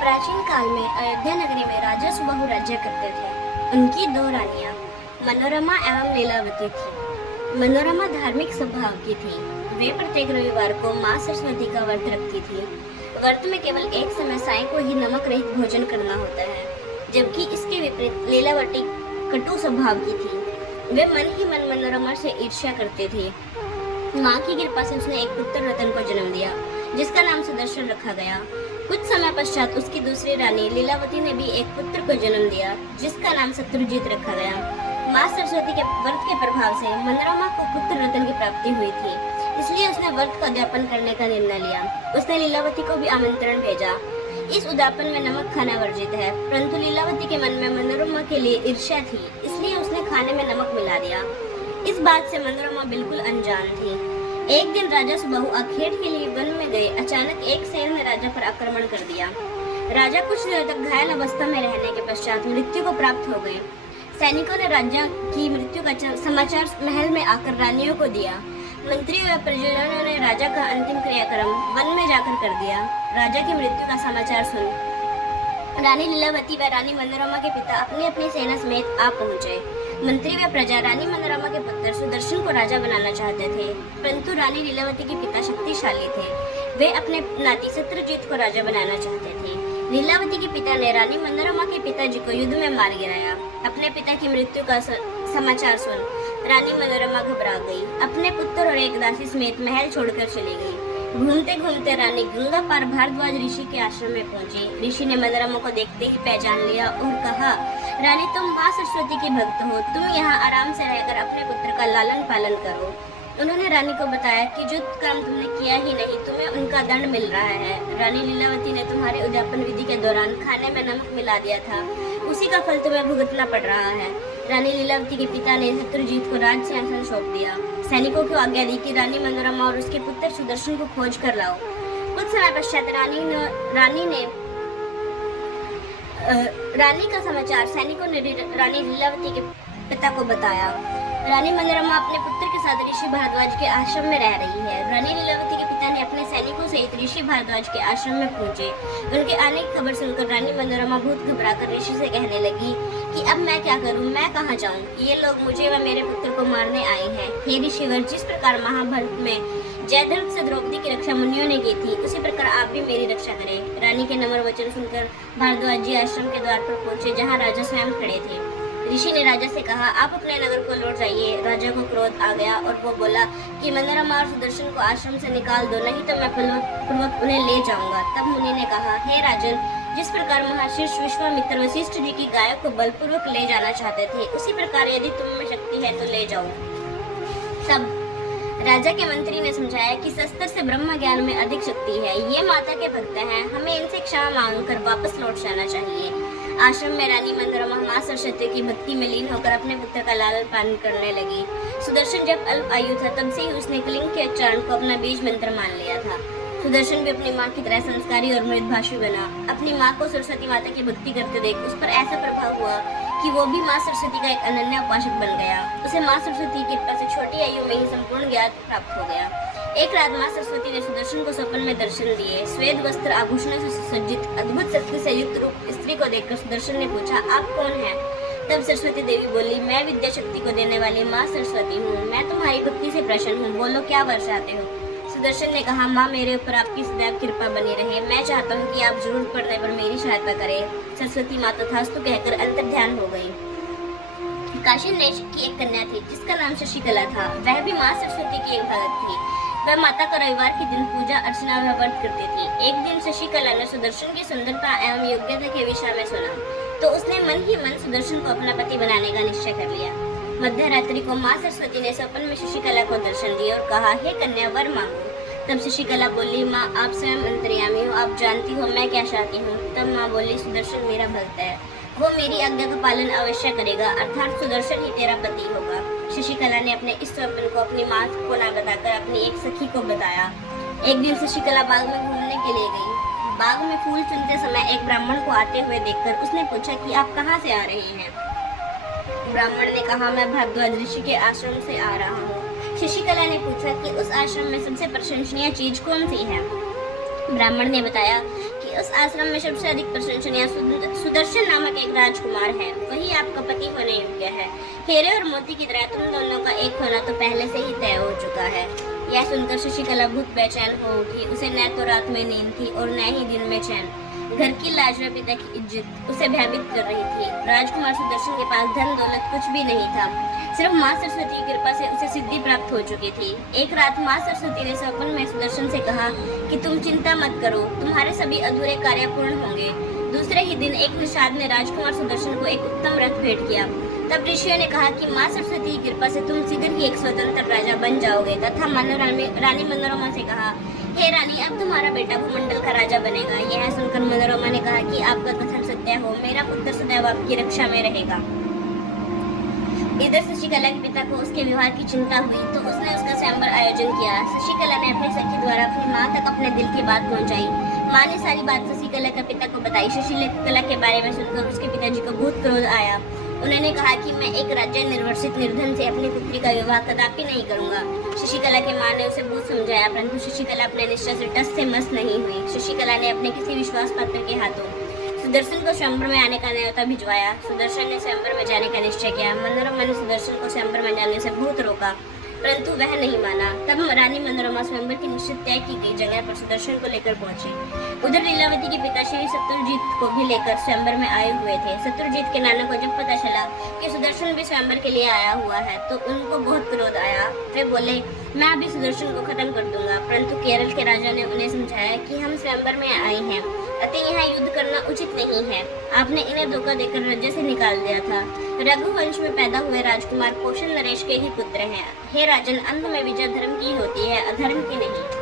प्राचीन काल में अयोध्या नगरी में राजा सुबाहु राज्य करते थे। उनकी दो रानियां मनोरमा एवं लीलावती थी। मनोरमा धार्मिक स्वभाव की थी। वे प्रत्येक रविवार को माँ सरस्वती का व्रत रखती थी। व्रत में केवल एक समय साय को ही नमक रहित भोजन करना होता है, जबकि इसके विपरीत लीलावती कटु स्वभाव की थी। वे मन ही मन मनोरमा से ईर्ष्या करते थे। माँ की कृपा से उसने एक पुत्र रतन को जन्म दिया, जिसका नाम सुदर्शन रखा गया। कुछ समय पश्चात उसकी दूसरी रानी लीलावती ने भी एक पुत्र को जन्म दिया, जिसका नाम शत्रुजीत रखा गया। माँ सरस्वती के व्रत के प्रभाव से मनोरमा को पुत्र रतन की प्राप्ति हुई थी, इसलिए उसने व्रत का उद्यापन करने का निर्णय लिया। उसने लीलावती को भी आमंत्रण भेजा। इस उद्यापन में नमक खाना वर्जित है, परंतु लीलावती के मन में मनोरमा के लिए ईर्ष्या थी, इसलिए उसने खाने में नमक मिला दिया। इस बात से मनोरमा बिल्कुल अनजान थी। एक दिन राजा सुबाहु आखेट के लिए वन में गए। अचानक एक शेर ने राजा पर आक्रमण कर दिया। राजा कुछ देर तक घायल अवस्था में रहने के पश्चात मृत्यु को प्राप्त हो गए। सैनिकों ने राजा की मृत्यु का समाचार महल में आकर रानियों को दिया। मंत्रियों व प्रजनों ने राजा का अंतिम क्रियाक्रम वन में जाकर कर दिया। राजा की मृत्यु का समाचार सुन रानी लीलावती व रानी मनोरमा के पिता अपनी अपनी सेना समेत आ पहुंचे। मंत्री व प्रजा रानी मनोरमा के पुत्र सुदर्शन को राजा बनाना चाहते थे, परंतु रानी लीलावती के पिता शक्तिशाली थे। वे अपने नाती शत्रुजीत को राजा बनाना चाहते थे। लीलावती के पिता ने रानी मनोरमा के पिताजी को युद्ध में मार गिराया। अपने पिता की मृत्यु का समाचार सुन रानी मनोरमा घबरा गई। अपने पुत्र और एक दासी समेत महल छोड़कर चली गई। घूमते घूमते रानी गंगा पार भारद्वाज ऋषि के आश्रम में पहुंची। ऋषि ने मनोरमा को देखते ही पहचान लिया और कहा, रानी तुम माँ सरस्वती की भक्त हो, तुम यहाँ आराम से रहकर अपने पुत्र का लालन पालन करो। उन्होंने रानी को बताया कि जो काम तुमने किया ही नहीं, तुम्हें उनका दंड मिल रहा है। रानी लीलावती ने तुम्हारे उद्यापन विधि के दौरान खाने में नमक मिला दिया था, उसी का फल तुम्हें भुगतना पड़ रहा है। रानी लीलावती के पिता ने शत्रुजीत को राज सिंहासन सौंप दिया। सैनिकों को आज्ञा दी कि रानी मनोरमा और उसके पुत्र सुदर्शन को खोज कर लाओ। कुछ समय पश्चात रानी का समाचार सैनिकों ने रानी लीलावती के पिता को बताया। रानी मनोरमा अपने पुत्र के साथ ऋषि भारद्वाज के आश्रम में रह रही है। रानी लीलावती के पिता ने अपने सैनिकों सहित ऋषि भारद्वाज के आश्रम में पहुंचे। उनके आने की खबर सुनकर रानी मनोरमा बहुत घबराकर ऋषि से कहने लगी कि अब मैं क्या करूं, मैं कहां जाऊं? ये लोग मुझे व मेरे पुत्र को मारने आए हैं। हे ऋषिवर, जिस प्रकार महाभारत में जयद्रथ से द्रौपदी की रक्षा मुनियों ने की थी, उसी प्रकार आप भी मेरी रक्षा करें। रानी के नम्र वचन सुनकर भारद्वाज जी आश्रम के द्वार पर पहुंचे, जहाँ राजा स्वयं खड़े थे। ऋषि ने राजा से कहा, आप अपने नगर को लौट जाइए। राजा को क्रोध आ गया और वो बोला कि मनोरमा और सुदर्शन को आश्रम से निकाल दो, नहीं तो मैं बलपूर्वक उन्हें ले जाऊंगा। तब मुनि ने कहा, हे राजन, जिस प्रकार महर्षि विश्वामित्र वशिष्ठ जी की गाय को बलपूर्वक ले जाना चाहते थे, उसी प्रकार यदि तुम में शक्ति है तो ले जाओ। तब राजा के मंत्री ने समझाया कि शस्त्र से ब्रह्म ज्ञान में अधिक शक्ति है। ये माता के भक्त हैं, हमें इनसे क्षमा मांगकर वापस लौट जाना चाहिए। आश्रम में रानी मनोरमा माँ सरस्वती की भक्ति में लीन होकर अपने पुत्र का लालन पालन करने लगी। सुदर्शन जब अल्प आयु था, तब से ही उसने कलिंग के उच्चारण को अपना बीज मंत्र मान लिया था। सुदर्शन भी अपनी माँ की तरह संस्कारी और मृदभाषी बना। अपनी माँ को सरस्वती माता की भक्ति करते देख उस पर ऐसा प्रभाव हुआ कि वो भी माँ सरस्वती का एक अनन्य उपासक बन गया। उसे माँ सरस्वती की कृपा से छोटी आयु में ही संपूर्ण ज्ञान प्राप्त हो गया। एक रात माँ सरस्वती ने सुदर्शन को स्वप्न में दर्शन दिए। श्वेत वस्त्र आभूषणों से सुसज्जित अद्भुत शक्ति से युक्त रूप स्त्री को देखकर सुदर्शन ने पूछा, आप कौन हैं? तब सरस्वती देवी बोली, मैं विद्या शक्ति को देने वाली माँ सरस्वती हूँ। मैं तुम्हारी भक्ति से प्रसन्न हूँ, बोलो क्या वर चाहते हो? सुदर्शन ने कहा, माँ मेरे ऊपर आपकी सदैव कृपा बनी रहे। मैं चाहता हूँ कि आप जरूरत पड़ने पर मेरी सहायता करें। सरस्वती माता तथास्तु कहकर अंतर्ध्यान हो गई। काशी देश की एक कन्या थी जिसका नाम शशिकला था। वह भी माँ सरस्वती की एक भक्त थी। वह माता का रविवार के दिन पूजा अर्चना व व्रत करती थी। एक दिन शशिकला ने सुदर्शन की सुंदरता एवं योग्यता के विषय में सुना, तो उसने मन ही मन सुदर्शन को अपना पति बनाने का निश्चय कर लिया। मध्य रात्रि को माँ सरस्वती ने स्वप्न में शशिकला को दर्शन दिया और कहा, हे कन्या, वर मांगो। तब शशिकला बोली, माँ आप स्वयं अंतर्यामी हो, आप जानती हो मैं क्या चाहती हूँ। तब माँ बोली, सुदर्शन मेरा भक्त है, वो मेरी आज्ञा का पालन अवश्य करेगा, अर्थात सुदर्शन ही तेरा पति होगा। शशिकला ने अपने इस स्वप्न को अपनी माँ को न बताकर अपनी एक सखी को बताया। एक दिन शशिकला बाग में घूमने के लिए गई। बाग में फूल चुनते समय एक ब्राह्मण को आते हुए देखकर उसने पूछा कि आप कहाँ से आ रहे हैं? ब्राह्मण ने कहा, मैं भारद्वाज ऋषि के आश्रम से आ रहा हूँ। शशिकला ने पूछा कि उस आश्रम में सबसे प्रशंसनीय चीज कौन सी है? ब्राह्मण ने बताया कि कि उस आश्रम में सबसे अधिक प्रशंसनीय सुदर्शन नामक एक राजकुमार है, वही आपका पति होने योग्य है। हीरे और मोती की तरह तुम दोनों का एक होना तो पहले से ही तय हो चुका है। यह सुनकर शशिकला बहुत बेचैन हो उठी। उसे न तो रात में नींद थी और न ही दिन में चैन। घर की लाज व पिता की इज्जत उसे भयभीत कर रही थी। राजकुमार सुदर्शन के पास धन दौलत कुछ भी नहीं था, सिर्फ माँ सरस्वती की कृपा से उसे सिद्धि प्राप्त हो चुकी थी। एक रात माँ सरस्वती ने स्वप्न में सुदर्शन से कहा कि तुम चिंता मत करो, तुम्हारे सभी अधूरे कार्य पूर्ण होंगे। दूसरे ही दिन एक निषाद ने राजकुमार सुदर्शन को एक उत्तम रथ भेंट किया। तब ऋषियों ने कहा कि माँ सरस्वती की कृपा से तुम शीघ्र ही एक स्वतंत्र राजा बन जाओगे, तथा रानी मनोरमा से कहा, हे रानी, अब तुम्हारा बेटा भूमंडल का राजा बनेगा। यह सुनकर मनोरमा ने कहा कि आपका कथन सत्य हो, मेरा पुत्र सदैव आपकी रक्षा में रहेगा। इधर शशिकला के पिता को उसके विवाह की चिंता हुई तो उसने उसका स्वयंवर आयोजन किया। शशिकला ने अपनी सखी द्वारा अपनी माँ तक अपने दिल की बात पहुंचाई। माँ ने सारी बात शशिकला के पिता को बताई। शशिकला के बारे में सुनकर उसके पिताजी को बहुत क्रोध आया। उन्होंने कहा कि मैं एक राज्य निर्वासित निर्धन से अपनी पुत्री का विवाह कदापि नहीं करूंगा। शशिकला की माँ ने उसे बहुत समझाया, परंतु शशिकला अपने निश्चय से टस से मस नहीं हुई। शशिकला ने अपने किसी विश्वास पात्र के हाथों सुदर्शन को स्वयंवर में आने का न्योता भिजवाया। सुदर्शन ने स्वयंवर में जाने का निश्चय किया। मनोरमा ने सुदर्शन को स्वयंवर में जाने से बहुत रोका, परंतु वह नहीं माना। तब रानी मनोरमा स्वयंवर की निश्चित तय की गई जगह पर सुदर्शन को लेकर पहुंची। उधर लीलावती के पिता श्री शत्रुजीत को भी लेकर स्वयंवर में आए हुए थे। शत्रुजीत के नाना को जब पता चला कि सुदर्शन भी स्वयंवर के लिए आया हुआ है तो उनको बहुत क्रोध आया। वे बोले, मैं अभी सुदर्शन को खत्म कर दूंगा। परंतु केरल के राजा ने उन्हें समझाया कि हम स्वयंवर में आए हैं, अतः यहाँ युद्ध करना उचित नहीं है। आपने इन्हें धोखा देकर राज्य से निकाल दिया था। रघुवंश में पैदा हुए राजकुमार कौशल नरेश के ही पुत्र हैं। हे राजन, अंत में विजय धर्म की होती है, अधर्म की नहीं।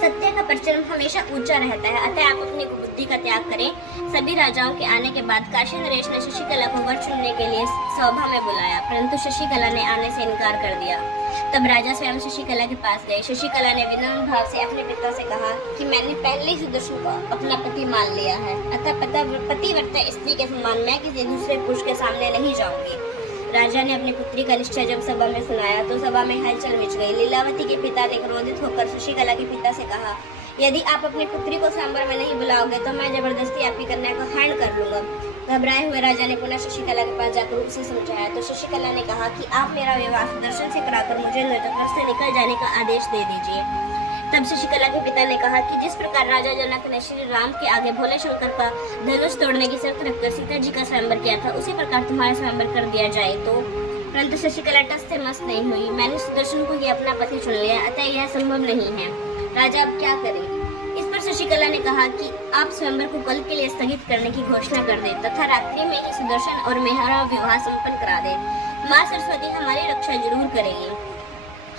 सत्य का परचम हमेशा ऊंचा रहता है, अतः आप अपनी बुद्धि का त्याग करें। सभी राजाओं के आने के बाद काशी नरेश ने शशिकला को वर चुनने के लिए सभा में बुलाया, परंतु शशिकला ने आने से इनकार कर दिया। तब राजा स्वयं शशिकला के पास गए। शशिकला ने विनम्र भाव से अपने पिता से कहा कि मैंने पहले ही सुदर्शन को अपना पति मान लिया है, अतः पतिव्रता स्त्री के समान मैं किसी दूसरे पुरुष के सामने नहीं जाऊंगी। राजा ने अपनी पुत्री का निश्चय जब सभा में सुनाया तो सभा में हलचल मच गई। लीलावती के पिता ने क्रोधित होकर शशिकला के पिता से कहा, यदि आप अपनी पुत्री को स्वयंवर में नहीं बुलाओगे तो मैं जबरदस्ती आपकी कन्या को हरण कर लूंगा। घबराए हुए राजा ने पुनः शशिकला के पास जाकर उसे समझाया तो शशिकला ने कहा कि आप मेरा विवाह सुदर्शन से कराकर मुझे नगर से निकल जाने का आदेश दे दीजिए। तब शशिकला के पिता ने कहा कि जिस प्रकार राजा जनक ने श्री राम के आगे भोले शंकर का धनुष तोड़ने की शर्त रखकर सीता जी का स्वयंवर किया था, उसी प्रकार तुम्हारा स्वयंवर कर दिया जाए तो। परंतु शशिकला टस से मस नहीं हुई। मैंने सुदर्शन को ही अपना पति चुन लिया, अतः यह संभव नहीं है। राजा अब क्या करे? इस पर शशिकला ने कहा कि आप स्वयंवर को कल के लिए स्थगित करने की घोषणा कर दें तथा रात्रि में ही सुदर्शन और मेहरा विवाह संपन्न करा दे। माँ सरस्वती हमारी रक्षा जरूर करेगी,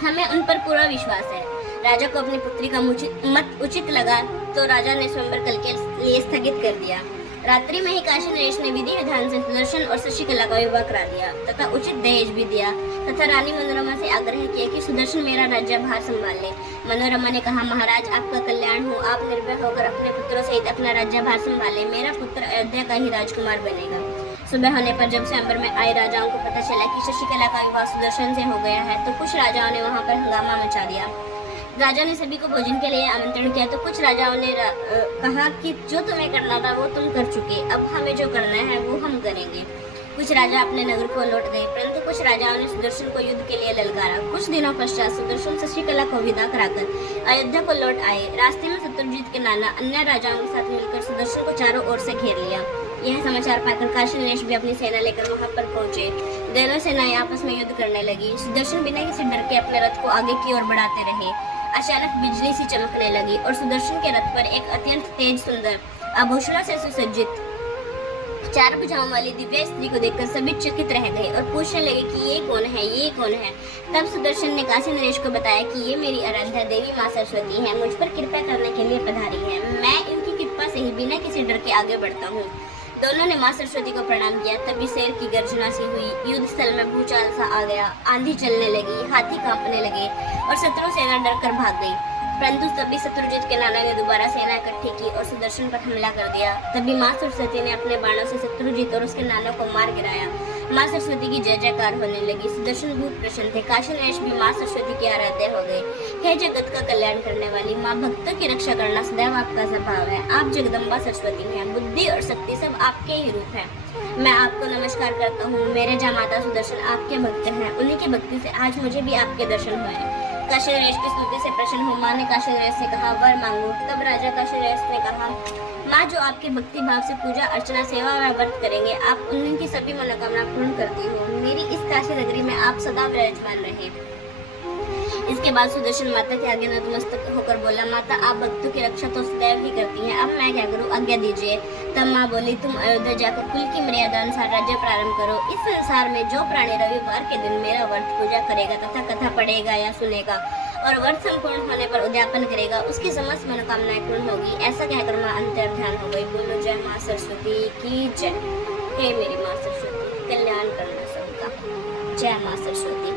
हमें उन पर पूरा विश्वास है। राजा को अपनी पुत्री का मत उचित लगा तो राजा ने स्वयंवर कल के लिए स्थगित कर दिया। रात्रि में ही काशी नरेश ने विधि विधान से सुदर्शन और शशिकला का विवाह करा दिया तथा उचित दहेज भी दिया तथा रानी मनोरमा से आग्रह किया कि सुदर्शन मेरा राज्य भार संभाल ले। मनोरमा ने कहा, महाराज आपका कल्याण हो, आप निर्भय होकर अपने पुत्रों सहित अपना राज्य भार संभाले। मेरा पुत्र अयोध्या का ही राजकुमार बनेगा। सुबह होने पर जब स्वयंवर में आए राजाओं को पता चला कि शशिकला का विवाह सुदर्शन से हो गया है तो कुछ राजाओं ने वहां पर हंगामा मचा दिया। राजा ने सभी को भोजन के लिए आमंत्रण किया तो कुछ राजाओं ने कहा कि जो तुम्हें करना था वो तुम कर चुके, अब हमें जो करना है वो हम करेंगे। कुछ राजा अपने नगर को लौट गए, परंतु कुछ राजाओं ने सुदर्शन को युद्ध के लिए ललकारा। कुछ दिनों पश्चात सुदर्शन शशिकला को विदा कराकर अयोध्या को लौट आए। रास्ते में शत्रुजीत के नाना अन्य राजाओं के साथ मिलकर सुदर्शन को चारों ओर से घेर लिया। यह समाचार पाकर काशी नरेश भी अपनी सेना लेकर वहां पर पहुंचे। दोनों सेनाएं आपस में युद्ध करने लगी। सुदर्शन बिना किसी डर के अपने रथ को आगे की ओर बढ़ाते रहे। अचानक बिजली सी चमकने लगी और सुदर्शन के रथ पर एक अत्यंत तेज सुंदर आभूषणों से सुसज्जित 4 भुजाओं वाली दिव्य स्त्री को देखकर सभी चकित रह गए और पूछने लगे कि ये कौन है, ये कौन है। तब सुदर्शन ने काशी नरेश को बताया कि ये मेरी आराध्या देवी माँ सरस्वती है, मुझ पर कृपा करने के लिए पधारी है। मैं इनकी कृपा से ही बिना किसी डर के आगे बढ़ता हूँ। दोनों ने माँ सरस्वती को प्रणाम किया। तभी शेर की गर्जना सी हुई, युद्ध स्थल में भूचाल सा आ गया, आंधी चलने लगी, हाथी कांपने लगे और शत्रु सेना डर कर भाग गई। परंतु तभी शत्रुजीत के नाना ने दोबारा सेना इकट्ठी की और सुदर्शन पर हमला कर दिया। तभी माँ सरस्वती ने अपने बाणों से शत्रुजीत और उसके नाना को मार गिराया। माँ सरस्वती की जय जयकार होने लगी। सुदर्शन बहुत प्रसन्न थे। काशी नरेश भी माँ सरस्वती की आराध्य हो गए। हे जगत का कल्याण करने वाली माँ, भक्तों की रक्षा करना सदैव आपका स्वभाव है। आप जगदम्बा सरस्वती हैं। बुद्धि और शक्ति सब आपके ही रूप हैं। मैं आपको नमस्कार करता हूँ। मेरे जामाता सुदर्शन आपके भक्त हैं। उन्हीं की भक्ति से आज मुझे भी आपके दर्शन हुए। काशी नरेश की स्तुति से प्रसन्न हो माँ ने काशी नरेश से कहा, वर मांगो। तब राजा काशी नरेश ने कहा, माँ जो आपके भक्ति भाव से पूजा अर्चना सेवा व व्रत करेंगे, आप उनकी सभी मनोकामना पूर्ण करती हो। मेरी इस काशी नगरी में आप सदा विराजमान रहे। इसके बाद सुदर्शन माता के आगे नतमस्तक होकर बोला, माता आप भक्तों की रक्षा तो सदैव ही करती हैं, अब मैं क्या करूं, आज्ञा दीजिए। तब माँ बोली, तुम अयोध्या जाकर कुल की मर्यादा अनुसार राज्य प्रारंभ करो। इस संसार में जो प्राणी रविवार के दिन मेरा व्रत पूजा करेगा तथा कथा पढ़ेगा या सुनेगा और व्रत संपूर्ण होने पर उद्यापन करेगा, उसकी समस्त मनोकामनाएं पूर्ण होगी। ऐसा कहकर माँ अंतर ध्यान हो गई। बोलो जय माँ सरस्वती की जय। हे मेरी माँ सरस्वती, कल्याण करना सबका। जय माँ सरस्वती।